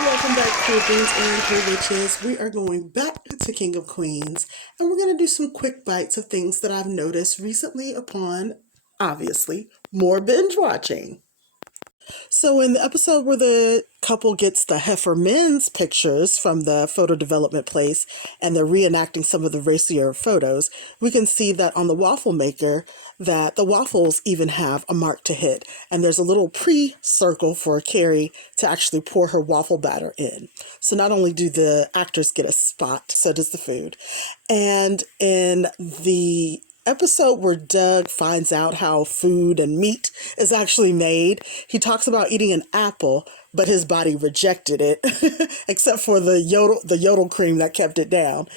Welcome back, cool beans and cool witches. We are going back to King of Queens, and we're going to do some quick bites of things that I've noticed recently upon, obviously, more binge watching. So in the episode where the couple gets the heifer men's pictures from the photo development place and they're reenacting some of the racier photos, we can see that on the waffle maker that the waffles even have a mark to hit. And there's a little pre-circle for Carrie to actually pour her waffle batter in. So not only do the actors get a spot, so does the food. And in the episode where Doug finds out how food and meat is actually made, he talks about eating an apple, but his body rejected it, except for the yodel cream that kept it down.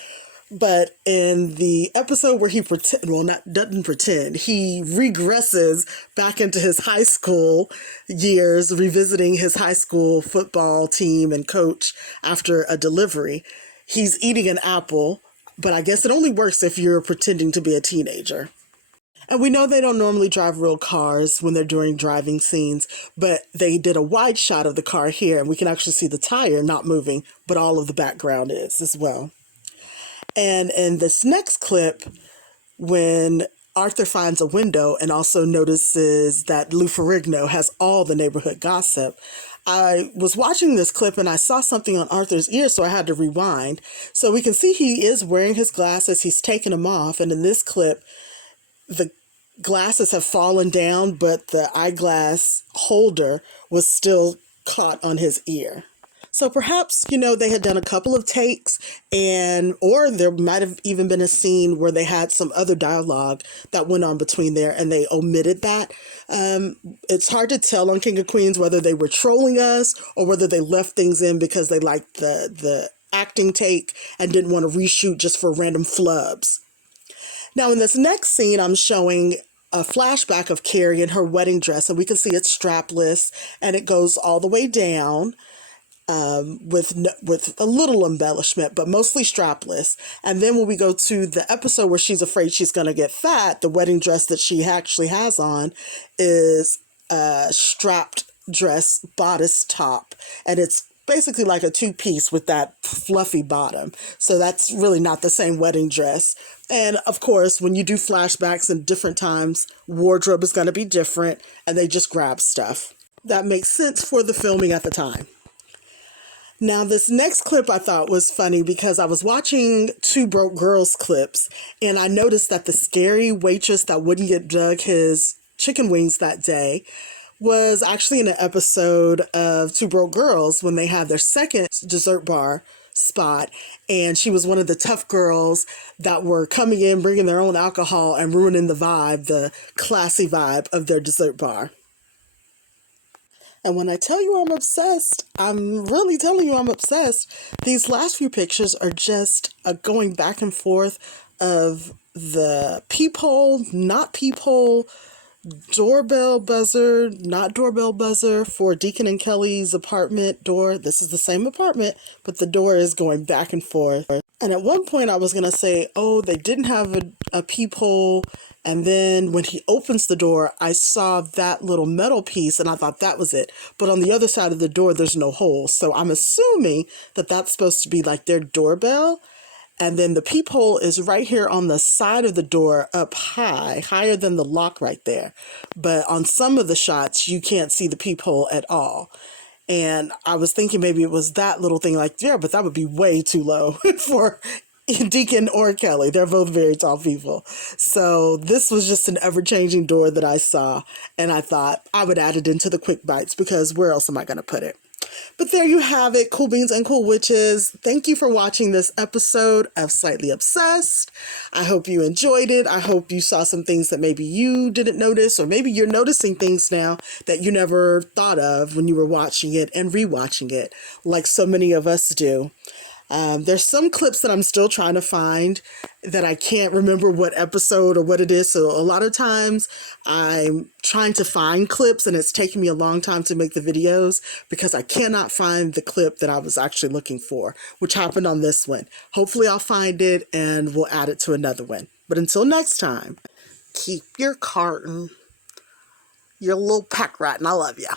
But in the episode where he doesn't pretend, he regresses back into his high school years, revisiting his high school football team and coach after a delivery. He's eating an apple, but I guess it only works if you're pretending to be a teenager. And we know they don't normally drive real cars when they're doing driving scenes, but they did a wide shot of the car here, and we can actually see the tire not moving, but all of the background is as well. And in this next clip, when Arthur finds a window and also notices that Lou Ferrigno has all the neighborhood gossip, I was watching this clip and I saw something on Arthur's ear, so I had to rewind. So we can see he is wearing his glasses. He's taken them off. And in this clip, the glasses have fallen down, but the eyeglass holder was still caught on his ear. So perhaps, they had done a couple of takes or there might have even been a scene where they had some other dialogue that went on between there and they omitted that. It's hard to tell on King of Queens whether they were trolling us or whether they left things in because they liked the acting take and didn't want to reshoot just for random flubs. Now in this next scene, I'm showing a flashback of Carrie in her wedding dress, and we can see it's strapless and it goes all the way down. With a little embellishment, but mostly strapless. And then when we go to the episode where she's afraid she's going to get fat, the wedding dress that she actually has on is a strapped dress bodice top. And it's basically like a two-piece with that fluffy bottom. So that's really not the same wedding dress. And of course, when you do flashbacks in different times, wardrobe is going to be different, and they just grab stuff. That makes sense for the filming at the time. Now, this next clip I thought was funny because I was watching Two Broke Girls clips, and I noticed that the scary waitress that wouldn't get Doug his chicken wings that day was actually in an episode of Two Broke Girls when they had their second dessert bar spot, and she was one of the tough girls that were coming in, bringing their own alcohol and ruining the classy vibe of their dessert bar. And when I tell you I'm obsessed, I'm really telling you I'm obsessed. These last few pictures are just going back and forth of the peephole, not peephole, doorbell buzzer, not doorbell buzzer for Deacon and Kelly's apartment door. This is the same apartment, but the door is going back and forth. And at one point I was going to say, oh, they didn't have a peephole. And then when he opens the door, I saw that little metal piece and I thought that was it. But on the other side of the door, there's no hole. So I'm assuming that that's supposed to be like their doorbell. And then the peephole is right here on the side of the door up high, higher than the lock right there. But on some of the shots, you can't see the peephole at all. And I was thinking maybe it was that little thing but that would be way too low for Deacon or Kelly. They're both very tall people. So this was just an ever-changing door that I saw. And I thought I would add it into the quick bites because where else am I going to put it? But there you have it, cool beans and cool witches. Thank you for watching this episode of Slightly Obsessed. I hope you enjoyed it. I hope you saw some things that maybe you didn't notice, or maybe you're noticing things now that you never thought of when you were watching it and rewatching it, like so many of us do. There's some clips that I'm still trying to find that I can't remember what episode or what it is. So a lot of times I'm trying to find clips and it's taking me a long time to make the videos because I cannot find the clip that I was actually looking for, which happened on this one. Hopefully I'll find it and we'll add it to another one. But until next time, keep your carton, your little pack rat, and I love ya.